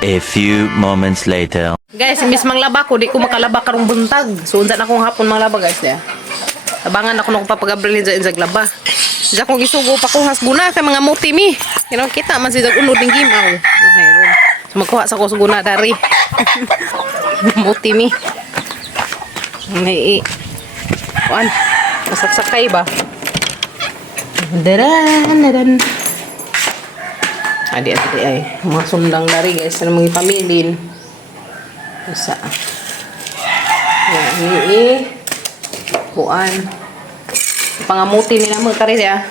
A few moments later. Guys, imbis manglaba ko, di ko makalaba karong buntag. So, unsa na akong hapon manglaba, guys. Diya. Abangan ako na kung papagabril sa glaba. Diya kong isugo pa kong hasguna kay mga muti mi. You know, kita man si unod ng gimaw. Okay, ron. So, magkuha sa ko suguna dari. Muti mi. May kuan. Masaksakay ba? Daran. Adi ay mga sundang dari guys na mga pamilin. Isa. Yan ini kuan. Pangamuti nila mo kari ya.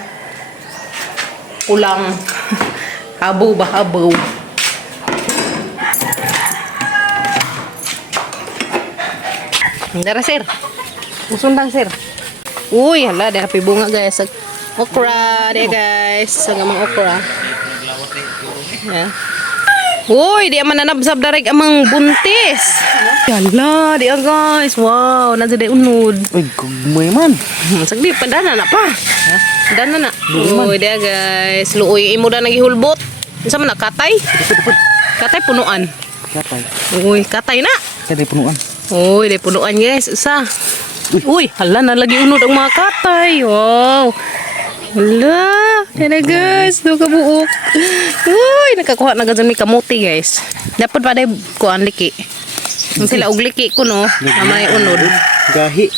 Ulang habu ba habu. Dara sir. Usundang sir. Uy, hala dara pi bunga guys. Okra dia guys. Sagamang okra. Ya. Uy, di man nanabsab darig amang buntis. Yala, di guys. Wow, na jadi unod. Uy, gumay man. Sagdi padana na pa. Dana na. Uy, dia guys. Luoy imo da nagihulbot. Unsa man na katay? Katay punuan. Katay. Uy, katay na. Katay punuan. Uy, di punuan guys. Isa. Uy, hala na lagi unod ang mga katay. Wow. Hala, yan na guys, do kabuok. Uy, nakakuha na gazon may kamuti guys. Dapat pa day kuan liki. Kung sila og liki ko no, namay unod. Gahi.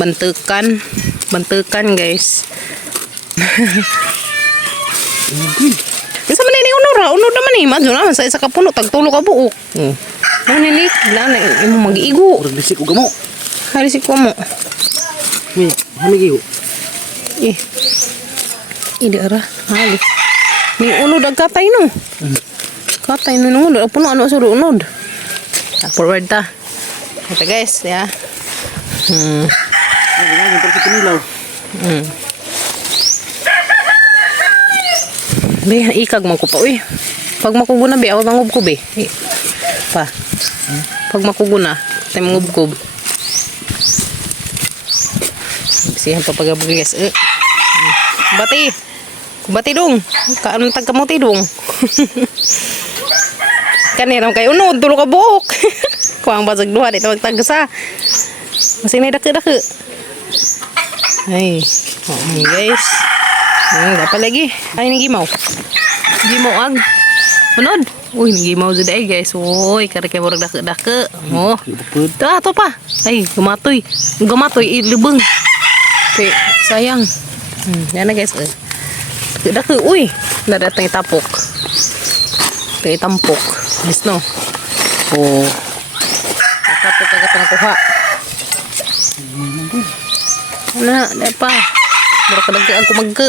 Bantukan guys. Isa man ni unod naman ni, madyo naman sa isa ka puno tagtulo ka buok. Ano ni lang imo mag-iigo. Ora bisik og mo. Hari si ko mo. Uy, hamigiw. Ini arah hali. Ni unod ang katay no. Katay no unod. Puno ano suru unod. Forward ta. Ito guys, ya. Ang perti pinilaw. Be, ikag man ko pa uy. Pag makuguna be, awag mangob ko be. Pa. Pag makuguna, tay mangob ko. Sihan pa pagabog guys. Bati dong. Kaano tagkamuti dong. Kanirang kay unod tulo ka buok. Kuang basag duha dito magtagsa. Masing nay dake-dake. Ay, guys. Dapat lagi. Ay ni gimaw. Gimaw ag. Unod. Uy, ni gimaw jud ay guys. Uy, kare kay murag dake-dake. Oh. To pa. Ay, gamatoy. Gamatoy ilubeng. Okay, sayang. Yan na guys. Dake uy, nadatang itapok. Itampok. Yes no. Oh. Itapok agad na kuha. Na, da pa. Mura ka nagkaan ko magke.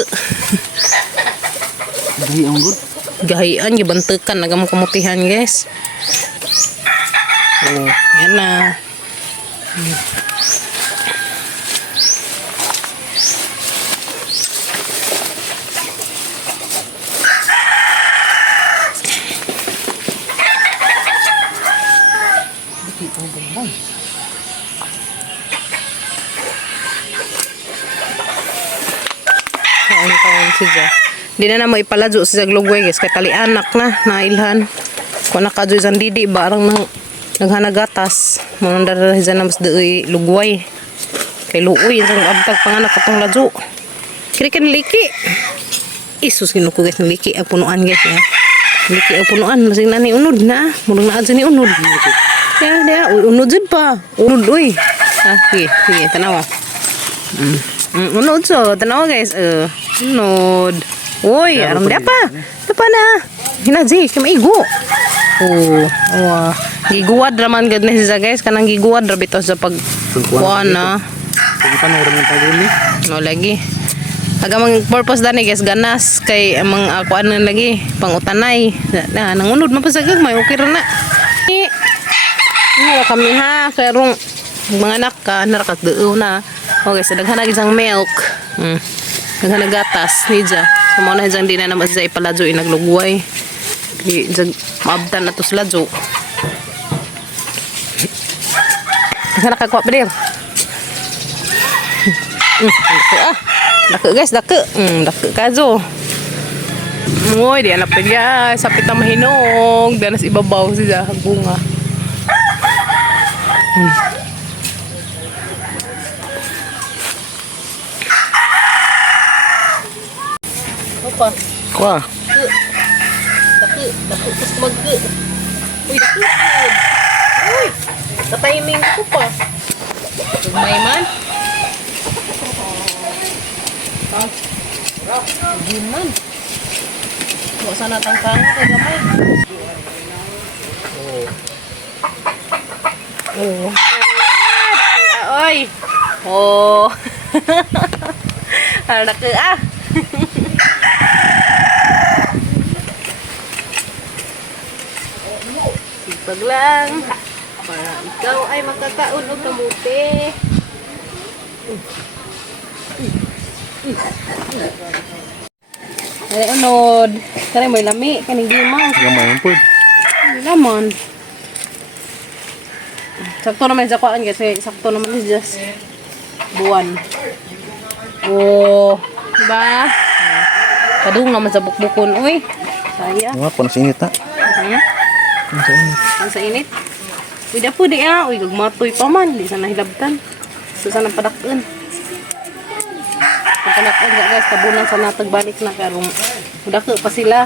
Gahi ang good. Gahian gibantekan nagamang kamutihan guys. Oh, yan na. Kaon siya. Di na mo ipalajo sa glugway guys kay tali anak na nailhan. Ko nakajoy san didi barang nang naghanagatas. Mo nandara sa mas deui lugway. Kay luoy sang abtag panganak katong lajo. Kiri kan liki. Isus ginuko guys ng liki ang punuan guys ya. Liki ang punuan masing nani unod na. Murag naa ni unod. Ya dia unod jud pa. Unod uy. Sige, tanawa. Unod so, tanawa guys. Unod. Uy, aram dia pa. Dapa na. Hinaji, kamaigo. Oh, awa. Giguwad raman gad na siya guys. Kanang giguwad ra bitaw sa pagkuan na. Pag panora man tagol ni. No lagi. Agamang purpose dani guys ganas kay amang akuan na lagi pangutanay. Na nangunod man pa sa gagmay okay ra na. Wala kami ha kay rong mga anak ka narakat deo na. Okay, sa daghan na isang milk. Daghan na gatas ni ja. So mo na jang di na naman sa ipalajo inaglugway. Di jag maabtan na to sa lajo. Daghan na kakuha pa dir. Dake guys, dake. Dake kazo. Uy, di anak pa guys. Sapit na mahinog. Danas ibabaw siya. Bunga. Apa? Kuha. Dako, tapos mag-ge. Uy, dako. Uy, ka-timing ko pa. May man. Giman. Huwag sana tangkanga kay gamay. Oh. Oy. Oh. Ano na ka Sipag lang. Para ikaw ay makakaon o kamuti. Ay, unod. Kaya may lami. Kaning gimaw. Gamay ang pod. Lamon. Sakto naman sa kuan kasi sakto naman is just buwan. Oh, diba? Padung naman sa bukbukon. Uy, saya. Nga po, nasa init na. Ano? Nasa init. Ang sa init. Uy, dapo di ah. Uy, gagmatoy pa man. Di sana hilabtan. Di sana padakon. Kung panakon nga guys, tabunan sa natagbalik na karong udako pa sila.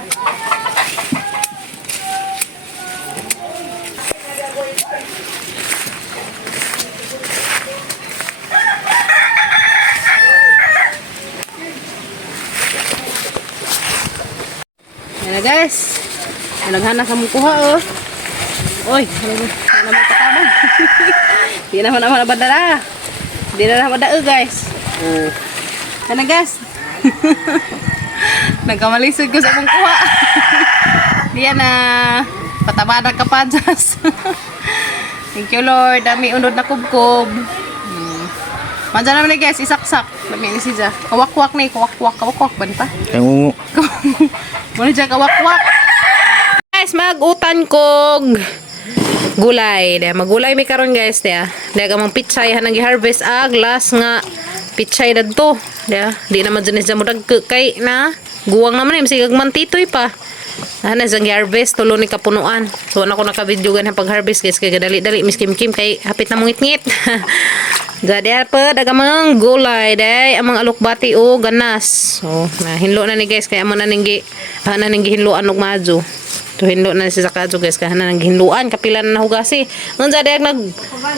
Yan na guys. Nalaghan na sa mukuha oh. Oy, ano naman katabang. Di naman naman nabadala. Di na naman dao guys. Oh. Yan na guys. Nagkamalisod ko sa mukuha. Diyan na. Patabada ka pa Diyos. Thank you Lord. Dami unod na kubkob. Mandiyan naman guys, isaksak. Dami ni siya. Kawak-wak ni, kawak-wak banta. Kaya ngungu. Muna dyan kawak-wak. Guys, mag-utan kog gulay. Magulay mi karon guys. Daya ka mang pitsay hanang gi-harvest glass nga pitsay dadto. Di naman dyan dyan mo kay na. Guwang naman sige mantitoy pa. Ana sang harvest tulo ni kapunuan. So na ko naka-video gan pag harvest guys kay dali-dali mis kim-kim kay hapit na mong ngit-ngit. Gadi pa dagamang gulay day amang alukbati o ganas. So na hinlo na ni guys kay amo na ning gihinluan og madyo. To hinlo na si sakadyo guys kay nang gihinluan kapila na hugasi. Unsa dag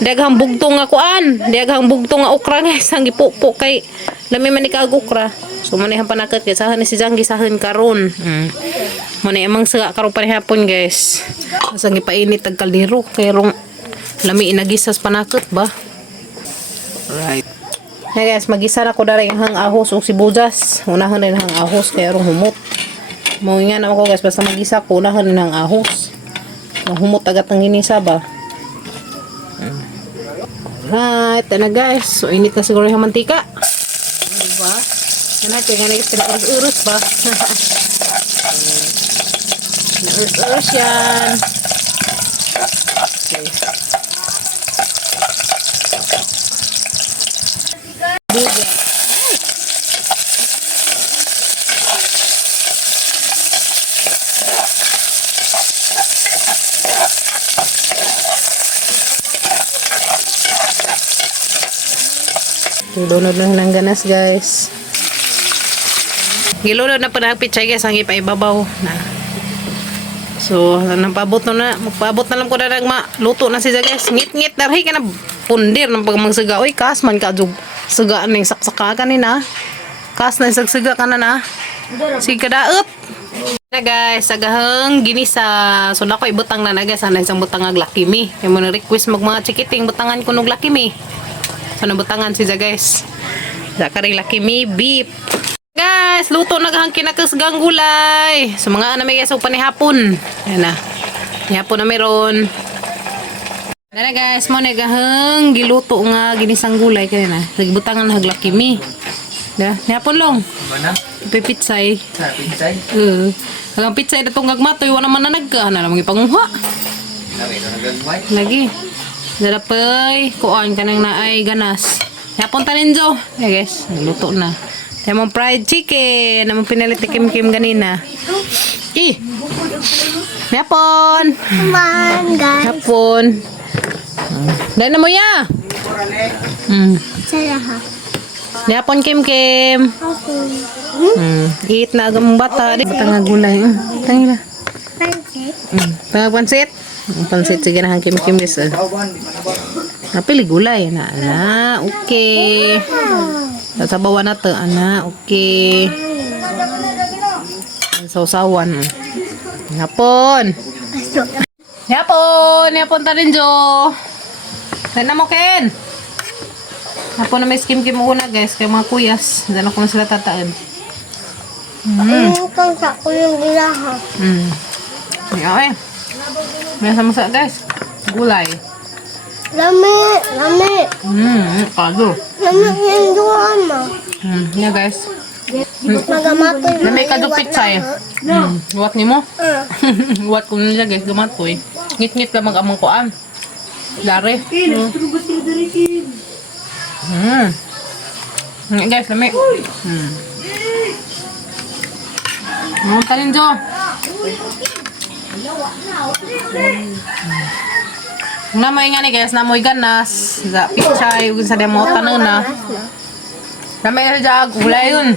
daghang bugtong nga kuan, daghang bugtong nga okra guys ang gipupo kay lami man ni ka okra. So manihang panakat kay sahan ni si Janggi sahan karon. Manay amang sa karon panihapon guys. Asang gipainit tag kaldero kay rong lami inagisas panakot ba. Right. Na guys, magisa na ko dari hang ahos o sibuyas. Unahan din hang ahos kay rong humot. Mo nga na ako guys basta magisa ko unahan din hang ahos. Humot agad ang ginisa ba. Right, na guys. So init na siguro yung mantika. Diba? Yan natin nga guys pinag-urus ba. Urus yan. Okay. Buga. Gilunod na ng ganas guys. Gilunod na pa ng pichay guys ang ipaibabaw na. So, napabot na magpaabot na lang ko na luto na siya guys. Ngit-ngit darhi ka na pundir ng pagmagsaga. Uy, kas man ka jug sagaan ning saksaka kanina. Kas na sagsaga ka na. Sige daot. Na guys, sagahang ginisa. So nako ibutang na guys, ana isang butang ag Lucky Me. Kay mo na request mag mga chikiting butangan ko nog Lucky Me. So nabutangan siya guys. Sa karing Lucky Me beef. Guys, luto naghang kinakasgang gulay. So mga ana may guys upan ni hapon. Yan na. Ni hapon na meron. Dara guys, mo nagahang giluto nga ginisang gulay kay na. Nagbutangan na Lucky Me. Da, ni hapon long. Mana? Pipitsay. Sa pinsay? Ang pitsay na itong gagmatoy, wala man na nagka. Ano namang ipanguha. Lagi. Darapay, kuan ka nang naay ganas. Yapon tanin jo. Yeah, guys, luto na. Namang fried chicken. Namang pinalit ni Kim ganina. Yapon. Come guys. Yapon. Dahil na mo ya. Saya ha. Yapon Kim. Eat na agamong bata. Tanga gulay. Tangila. Pancake. Tanga pansit. Pansit sige na Kim guys. Napili gulay na. Okay. Sasabawan na to, okay. Sausawan. Yapon. Yapon ta rin, Jo. Dahil na mo, Ken. Yapon na may skim una, guys. Kaya mga kuyas. Dahil ako na sila tataan. Kung sa ko yung gilaha. Ayaw eh. May samasa, guys. Gulay. Lami. Kado. Lami yung duwa mo. Yeah, guys. Magamatay mo. May kado pitsay. What ni mo? What ko na siya, guys. Gamatoy. Ngit-ngit ka mag-amang kuan. Dari. Guys, lami. Tanin, Jo. Namoy nga ni guys, namoy ganas. Sa pichay, sa demo tanong na. Namoy na siya, gulay yun.